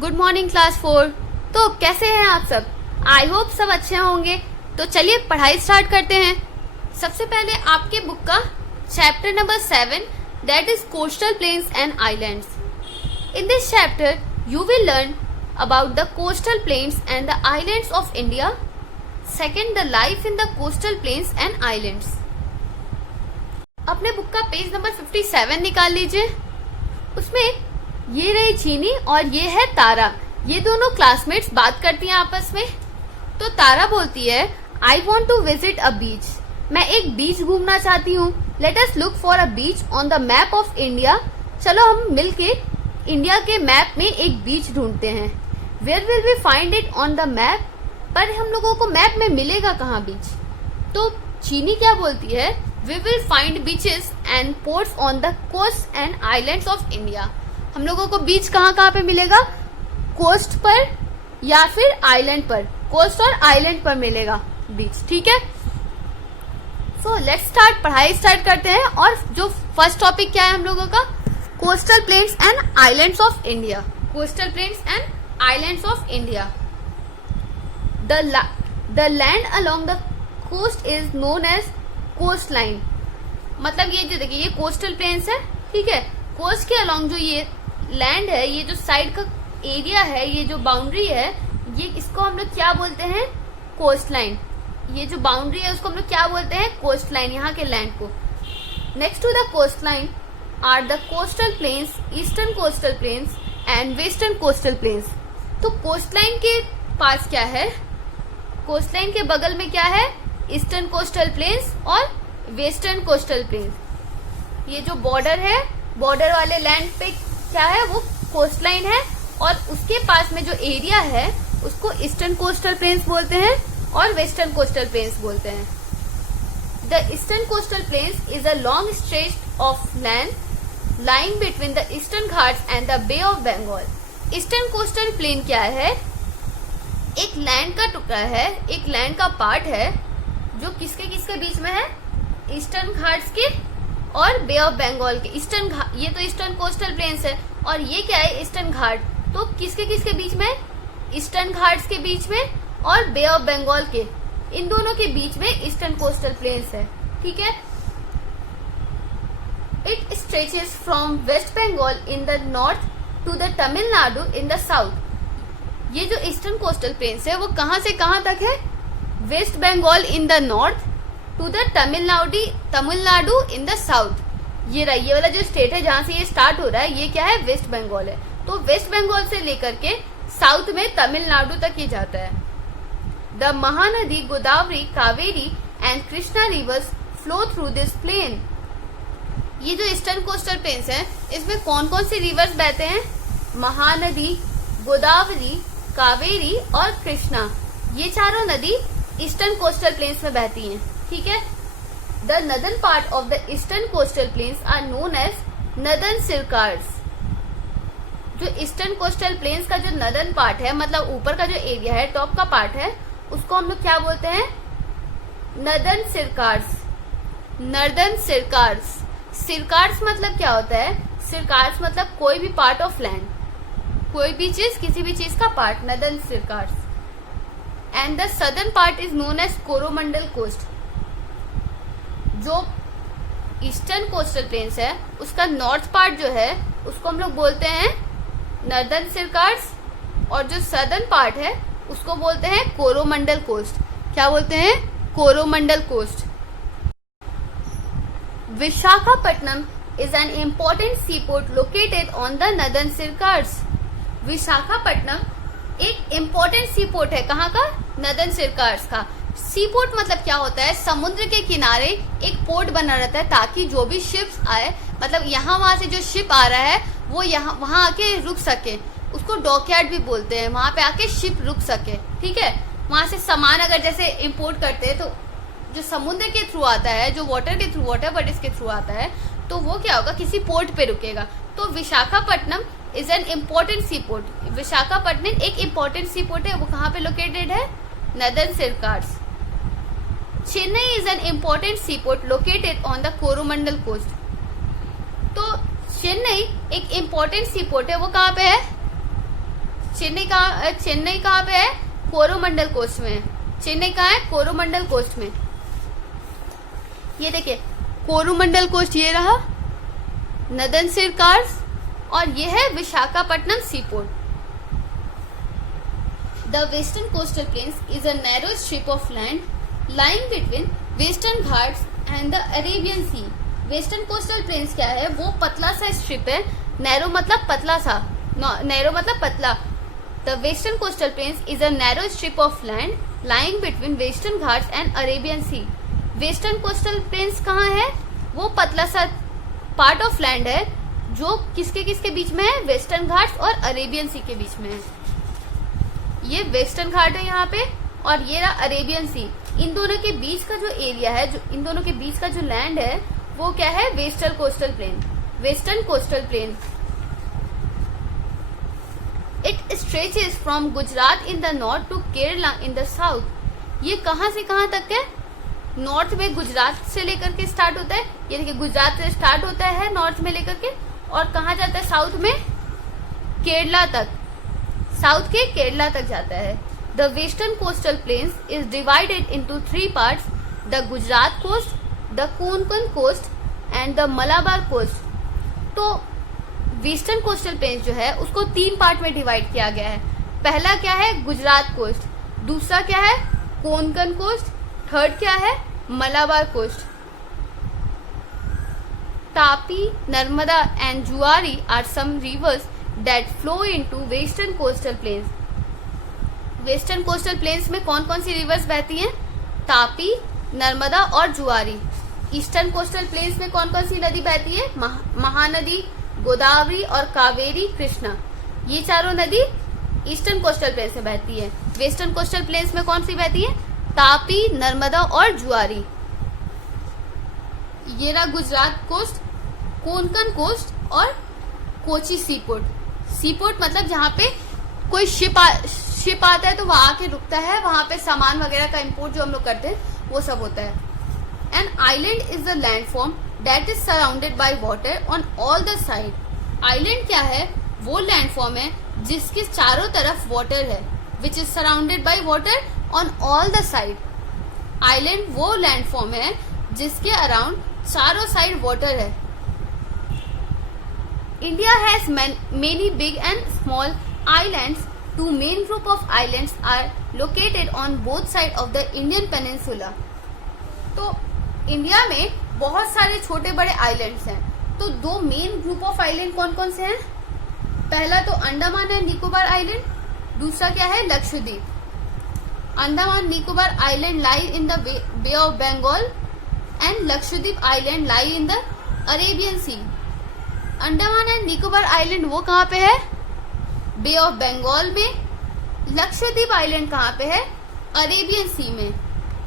Good morning class 4। तो कैसे हैं आप सब? आई होप सब अच्छे होंगे। तो चलिए पढ़ाई स्टार्ट करते हैं। सबसे पहले आपके बुक का chapter number 7 that is coastal plains and islands. In this chapter you will learn about the coastal plains and the islands of India. Second, the life in the coastal plains and islands. अपने book का page number 57 निकाल लीजिए। उसमें ये रही चीनी और ये है तारा। ये दोनों क्लासमेट्स बात करती हैं आपस में। तो तारा बोलती है I want to visit a beach. मैं एक बीच घूमना चाहती हूँ। Let us look for a beach on the map of India. चलो हम मिलके इंडिया के मैप में एक बीच ढूंढते हैं। Where will we find it on the map? पर हम लोगों को मैप में मिलेगा कहाँ बीच? तो चीनी क्या बोलती है? We will find beaches and ports on the coast and islands of India. हम लोगों को बीच कहाँ पे मिलेगा? कोस्ट पर या फिर आइलैंड पर। कोस्ट और आइलैंड पर मिलेगा बीच, ठीक है। सो लेट्स स्टार्ट, पढ़ाई स्टार्ट करते हैं। और जो फर्स्ट टॉपिक क्या है हम लोगों का? Coastal plains and islands of India. Coastal plains and Islands of India. The land along the coast is known as coastline. मतलब ये जो देखिए ये कोस्टल प्लेन्स है, ठीक है। कोस्ट के अलोंग जो ये लैंड है, ये जो साइड का एरिया है, ये जो बाउंड्री है, ये इसको हम लोग क्या बोलते हैं? Coast line. ये जो बाउंड्री है उसको हम लोग क्या बोलते हैं? कोस्ट लाइन, यहाँ के लैंड को। Next to the coast line are the coastal plains, eastern coastal plains and western coastal plains. तो कोस्टलाइन के पास क्या है? कोस्टलाइन के बगल में क्या है? ईस्टर्न कोस्टल प्लेन्स और वेस्टर्न कोस्टल प्लेन्स। ये जो बॉर्डर है, बॉर्डर वाले लैंड पे क्या है? वो कोस्टलाइन है। और उसके पास में जो एरिया है उसको ईस्टर्न कोस्टल प्लेन्स बोलते हैं और वेस्टर्न कोस्टल प्लेन्स बोलते हैं। The eastern coastal plains is a long stretch of land lying between the Eastern Ghats and the Bay of Bengal. Eastern coastal plain क्या है? एक लैंड का टुकड़ा है, एक लैंड का पार्ट है जो किसके किसके बीच में है? ईस्टर्न घाट्स के और बे ऑफ बंगाल के। ईस्टर्न घाट, ये तो ईस्टर्न कोस्टल प्लेन्स है और ये क्या है? ईस्टर्न घाट। तो किसके किसके बीच में? ईस्टर्न घाट्स के बीच में और बे ऑफ बंगाल के, इन दोनों के बीच में ईस्टर्न कोस्टल प्लेन्स है, ठीक है। It stretches from West Bengal in the north to the Tamil Nadu in the south. ये जो ईस्टर्न कोस्टल प्लेन्स है वो कहाँ से कहाँ तक है? West Bengal in the north to the Tamil Nadu in the south. ये वाला जो स्टेट है जहाँ से ये स्टार्ट हो रहा है, ये क्या है? वेस्ट बंगाल है। तो वेस्ट बंगाल से लेकर के साउथ में तमिलनाडु तक ये जाता है। The Mahanadi Godavari, Kaveri and Krishna rivers flow through this plain. ये जो ईस्टर्न कोस्टल प्लेन्स हैं इसमें कौन कौन सी रिवर्स बहते हैं? महानदी, गोदावरी, कावेरी और कृष्णा। ये चारों नदी ईस्टर्न कोस्टल प्लेन्स में बहती हैं, ठीक है। The northern part of the eastern coastal plains are known as Northern Circars. जो ईस्टर्न कोस्टल प्लेन्स का जो नदर्न पार्ट है, मतलब ऊपर का जो एरिया है, टॉप का पार्ट है, उसको हम लोग क्या बोलते हैं? नदर्न सिरकार्स। नर्दर्न सिरकार्स। सिरकार्स मतलब क्या होता है? सिरकार्स मतलब कोई भी पार्ट ऑफ लैंड, कोई भी चीज, किसी भी चीज का part, Northern Circars. And the southern part is known as Coromandel coast. जो ईस्टर्न कोस्टल प्लेन्स है उसका नॉर्थ पार्ट जो है उसको हम लोग बोलते हैं नर्दर्न सिरकार्स और जो सदर्न पार्ट है उसको बोलते हैं कोरोमंडल कोस्ट। क्या बोलते हैं? Coromandel coast. Visakhapatnam is an important seaport located on the northern Sircars. Visakhapatnam एक इम्पोर्टेंट सीपोर्ट है, कहाँ का? नदर्न सिरकार्स का। सीपोर्ट मतलब क्या होता है? समुद्र के किनारे एक पोर्ट बना रहता है ताकि जो भी शिप्स आए, मतलब यहाँ वहां से जो शिप आ रहा है वो यहाँ वहां आके रुक सके। उसको डॉकयार्ड भी बोलते हैं। वहां पे आके शिप रुक सके, ठीक है। वहां से सामान अगर जैसे इम्पोर्ट करते हैं तो जो समुद्र के थ्रू आता है, जो वाटर के थ्रू, वाटर बॉडीज के थ्रू आता है, तो वो क्या होगा? किसी पोर्ट पे रुकेगा। तो Visakhapatnam is an important sea port. Visakhapatnam एक इम्पोर्टेंट सी पोर्ट है। वो कहाँ पे लोकेटेड है? Northern Circars. Chennai is an important sea port located on the Coromandel coast. तो चेन्नई एक इम्पोर्टेंट सी पोर्ट है, वो कहाँ पे है? चेन्नई कहाँ पे है? कोरोमंडल कोस्ट में है। चेन्नई कहाँ है? कोरोमंडल कोस्ट में। ये देखिए कोरोमंडल कोस्ट ये रहा, नदन सिरकार्स, और ये है Visakhapatnam C port. The Western Coastal Plains is a narrow strip of land lying between Western Ghats and the Arabian Sea. Western Coastal Plains क्या है? वो पतला सा स्ट्रिप है। नैरो मतलब पतला सा, नैरो मतलब पतला। The Western Coastal Plains is a narrow strip of land lying between Western Ghats and Arabian Sea. Western Coastal Plains कहाँ है? वो पतला सा पार्ट ऑफ लैंड है जो किसके किसके बीच में है? वेस्टर्न घाट्स और अरेबियन सी के बीच में है। ये वेस्टर्न घाट है यहाँ पे, और ये रहा अरेबियन सी। इन दोनों के बीच का जो एरिया है, जो इन दोनों के बीच का जो लैंड है, वो क्या है? Western coastal plain. Western coastal plain it stretches from Gujarat in the north to Kerala in the south. ये कहाँ से कहाँ तक है? नॉर्थ में गुजरात से लेकर के स्टार्ट होता है, ये देखिए गुजरात से स्टार्ट होता है नॉर्थ में लेकर के, और कहाँ जाता है? साउथ में केरला तक, साउथ के केरला तक जाता है। The western coastal plains is divided into 3 parts, the Gujarat coast, the Konkan coast and the Malabar coast. तो वेस्टर्न कोस्टल प्लेन्स जो है उसको 3 पार्ट में डिवाइड किया गया है। पहला क्या है? गुजरात कोस्ट, दूसरा क्या है? कोंकण कोस्ट, थर्ड क्या है? Malabar coast. Tapi, Narmada and Zuari are some rivers that flow into western coastal plains. Western coastal plains में कौन कौन सी रिवर्स बहती हैं? तापी, नर्मदा और जुआरी। ईस्टर्न कोस्टल प्लेन्स में कौन कौन सी नदी बहती है? महानदी, गोदावरी और कावेरी, कृष्णा। ये चारों नदी ईस्टर्न कोस्टल प्लेन्स में बहती है। वेस्टर्न कोस्टल प्लेन्स में कौन सी बहती है? तापी, नर्मदा और जुआरी। ये रहा गुजरात कोस्ट, कोंकण कोस्ट और कोची सीपोर्ट। सीपोर्ट मतलब जहाँ पे कोई शिप आता है तो वहां आके रुकता है, वहां पे सामान वगैरह का इंपोर्ट जो हम लोग करते हैं वो सब होता है। An island is the landform that is surrounded by water on all the side. Island क्या है? वो लैंडफॉर्म है जिसके चारों तरफ वाटर है, which is surrounded by water on all the side. Island वो लैंडफॉर्म है जिसके अराउंड चारों साइड वाटर है। India has many big and small islands. 2 main group of islands are located on both sides of the Indian Peninsula. तो India में बहुत सारे छोटे बड़े आइलैंड्स हैं। तो 2 मेन ग्रुप ऑफ आइलैंड कौन कौन से हैं? पहला तो अंडमान एंड निकोबार आइलैंड, दूसरा क्या है? Lakshadweep. Andaman Nicobar island lie in the Bay of Bengal and Lakshadweep island lie in the Arabian sea. Andaman and Nicobar island वो कहाँ पे है? बे ऑफ बंगाल में। लक्षद्वीप आइलैंड कहाँ पे है? अरेबियन सी में।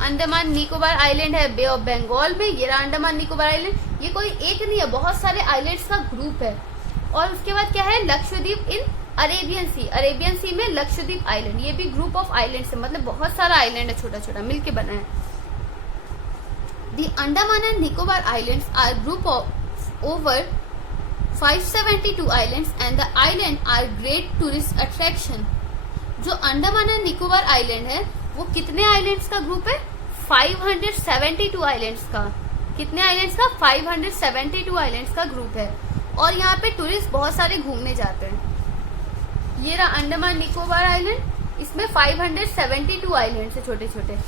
अंडमान निकोबार आइलैंड है बे ऑफ बंगाल में, ये रहा अंडमान निकोबार आइलैंड। ये कोई एक नहीं है, बहुत सारे आइलैंड्स का ग्रुप है। और उसके बाद क्या है? Lakshadweep in Arabian sea. Arabian sea में लक्षद्वीप आइलैंड, ये भी ग्रुप ऑफ आइलैंड है, मतलब बहुत सारा आइलैंड है छोटा छोटा मिलके बना है। The Andaman and Nicobar islands are group of over 572 islands and the island are great tourist attraction. जो अंडमान एंड निकोबार आइलैंड है वो कितने आइलैंड्स का ग्रुप है? 572 आइलैंड्स का। कितने आइलैंड्स का? 572 आइलैंड्स का ग्रुप है, और यहाँ पे टूरिस्ट बहुत सारे घूमने जाते हैं। ये रहा अंडमान निकोबार आइलैंड, इसमें 572 आइलैंड्स है छोटे छोटे।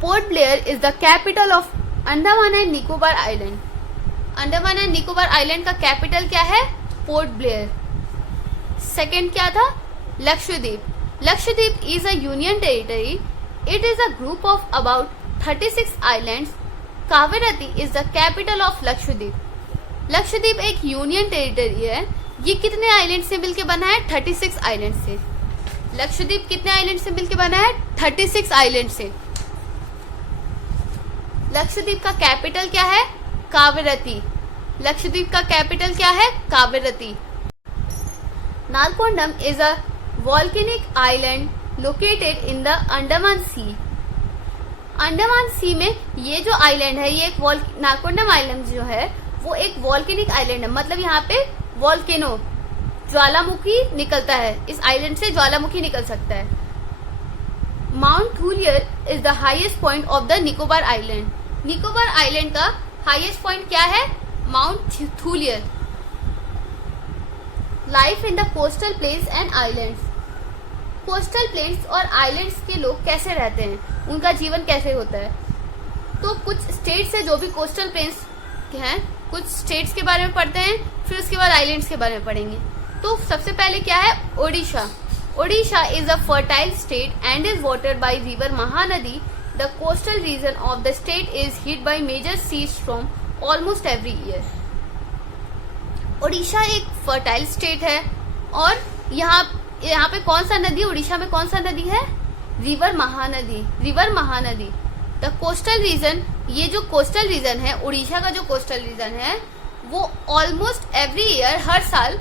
Port Blair is the capital of Andaman and Nicobar island. Andaman and Nicobar island का कैपिटल क्या है? Port Blair. सेकंड क्या था? Lakshadweep. Lakshadweep is a union territory. It is a group of about 36 islands. Kavaratti is the capital of Lakshadweep. Lakshadweep एक यूनियन टेरिटरी है। ये कितने island से मिलकर बना है? 36 आइलैंड से। लक्षद्वीप कितने आइलैंड से मिलकर बना है? 36 आइलैंड से। लक्षद्वीप का कैपिटल क्या है? कावेरती। लक्षद्वीप का कैपिटल क्या है? Kavaratti. Narcondam is a volcanic island located in the Andaman sea. Andaman sea में ये जो आइलैंड है, ये एक नालकोंडम आइलैंड जो है वो एक वॉल्केनिक आइलैंड है, मतलब यहाँ पे वॉल्केनो ज्वालामुखी निकलता है, इस आइलैंड से ज्वालामुखी निकल सकता है। Mount Thuillier is the highest point of the Nicobar island. Nicobar island का हाईएस्ट पॉइंट क्या है? Mount Thuillier. Life in the coastal plains and islands. Coastal plains और आइलैंड्स के लोग कैसे रहते हैं, उनका जीवन कैसे होता है? तो कुछ स्टेट्स है जो भी कोस्टल प्लेन्स हैं, कुछ स्टेट्स के बारे में पढ़ते हैं, फिर उसके बाद आइलैंड्स के बारे में पढ़ेंगे। तो सबसे पहले क्या है? Odisha. Odisha is a fertile state and is watered by river Mahanadi. The coastal region of the state is hit by major seas from almost every year. Odisha एक फर्टाइल स्टेट है और यहाँ पे कौन सा नदी, ओडिशा में कौन सा नदी है? River Mahanadi. River Mahanadi. The coastal reason, ये जो कोस्टल रीजन है, उड़ीसा का जो कोस्टल रीजन है, वो ऑलमोस्ट एवरी ईयर, हर साल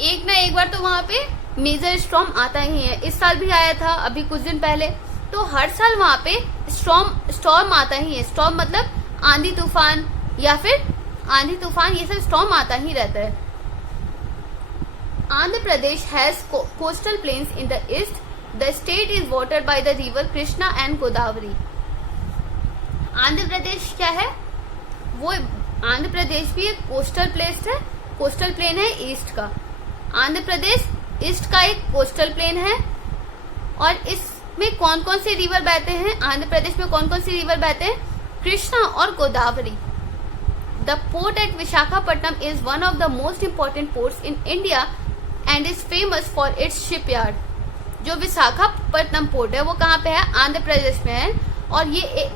एक ना एक बार तो वहां पे मेजर स्टॉर्म आता ही है। इस साल भी आया था अभी कुछ दिन पहले। तो हर साल वहां पे स्टॉर्म आता ही है। स्टॉर्म मतलब आंधी तूफान, या फिर आंधी तूफान, ये सब स्टॉर्म आता ही रहता है। Andhra Pradesh has coastal plains in the east. The state is watered by the river Krishna and Godavari. Andhra Pradesh क्या है? वो आंध्र प्रदेश भी एक कोस्टल प्लेस है, कोस्टल प्लेन है ईस्ट का। आंध्र प्रदेश ईस्ट का एक कोस्टल प्लेन है और इसमें कौन कौन से रिवर बहते हैं? आंध्र प्रदेश में कौन कौन से रिवर बहते हैं? कृष्णा और Godavari. The port at Visakhapatnam is one of the most important ports in India and is famous for its shipyard. जो विशाखापट्टनम पोर्ट है वो कहाँ पे है? आंध्र प्रदेश में है और ये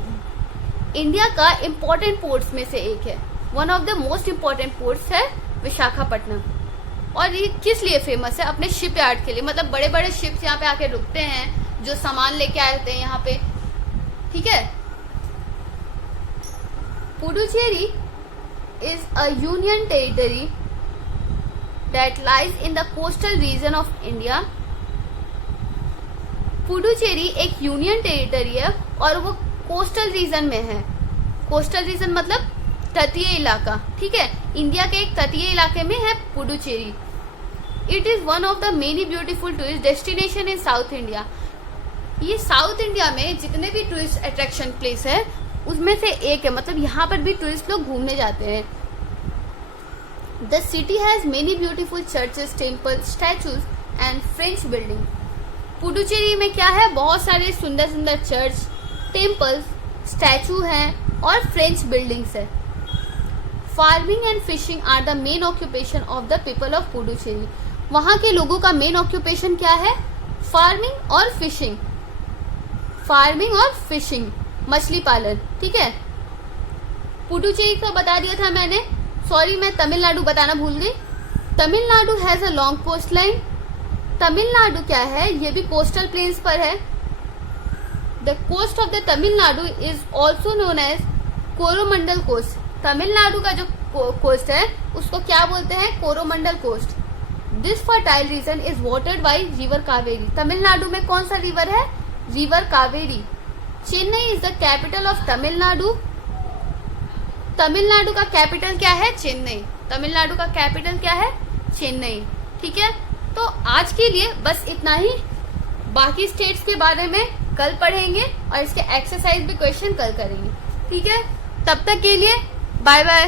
इंडिया का इम्पोर्टेंट पोर्ट्स में से एक है। One of the most important ports है विशाखापट्टनम। और ये किस लिए फेमस है? अपने शिपयार्ड के लिए, मतलब बड़े बड़े शिप्स यहाँ पे आके रुकते हैं जो सामान लेके आए होते हैं यहाँ पे, ठीक है। Puducherry is a union territory that lies in the coastal region of India. Puducherry एक यूनियन टेरिटरी है और वो कोस्टल रीजन में है। कोस्टल रीजन मतलब तटीय इलाका, ठीक है। इंडिया के एक तटीय इलाके में है Puducherry. It is one of the many beautiful tourist destination in south India. ये साउथ इंडिया में जितने भी टूरिस्ट अट्रैक्शन प्लेस है उसमें से एक है, मतलब यहाँ पर भी टूरिस्ट लोग घूमने जाते हैं। The city has many beautiful churches, temple, statues and French building. Puducherry में क्या है? बहुत सारे सुंदर सुंदर चर्च, टेम्पल्स, स्टैचू हैं और फ्रेंच बिल्डिंग्स है। Farming and fishing are the main occupation of the people of Puducherry. वहां के लोगों का मेन ऑक्यूपेशन क्या है? फार्मिंग और फिशिंग। फार्मिंग और फिशिंग, मछली पालन, ठीक है। पुडुचेरी का बता दिया था मैंने, सॉरी मैं तमिलनाडु बताना भूल गई। Tamil Nadu has a long coast line. Tamil Nadu क्या है? ये भी कोस्टल प्लेन्स पर है। The coast of the Tamil Nadu is also known as Coromandel coast. Tamil Nadu का जो कोस्ट है उसको क्या बोलते हैं? Coromandel coast. This fertile region is watered by river Kaveri. Tamil Nadu में कौन सा रिवर है? River Kaveri. Chennai is the capital of Tamil Nadu. Tamil Nadu का कैपिटल क्या है? चेन्नई। तमिलनाडु का कैपिटल क्या है? चेन्नई, ठीक है। तो आज के लिए बस इतना ही। बाकी स्टेट्स के बारे में कल पढ़ेंगे और इसके एक्सरसाइज भी क्वेश्चन कल करेंगे, ठीक है। तब तक के लिए बाय बाय।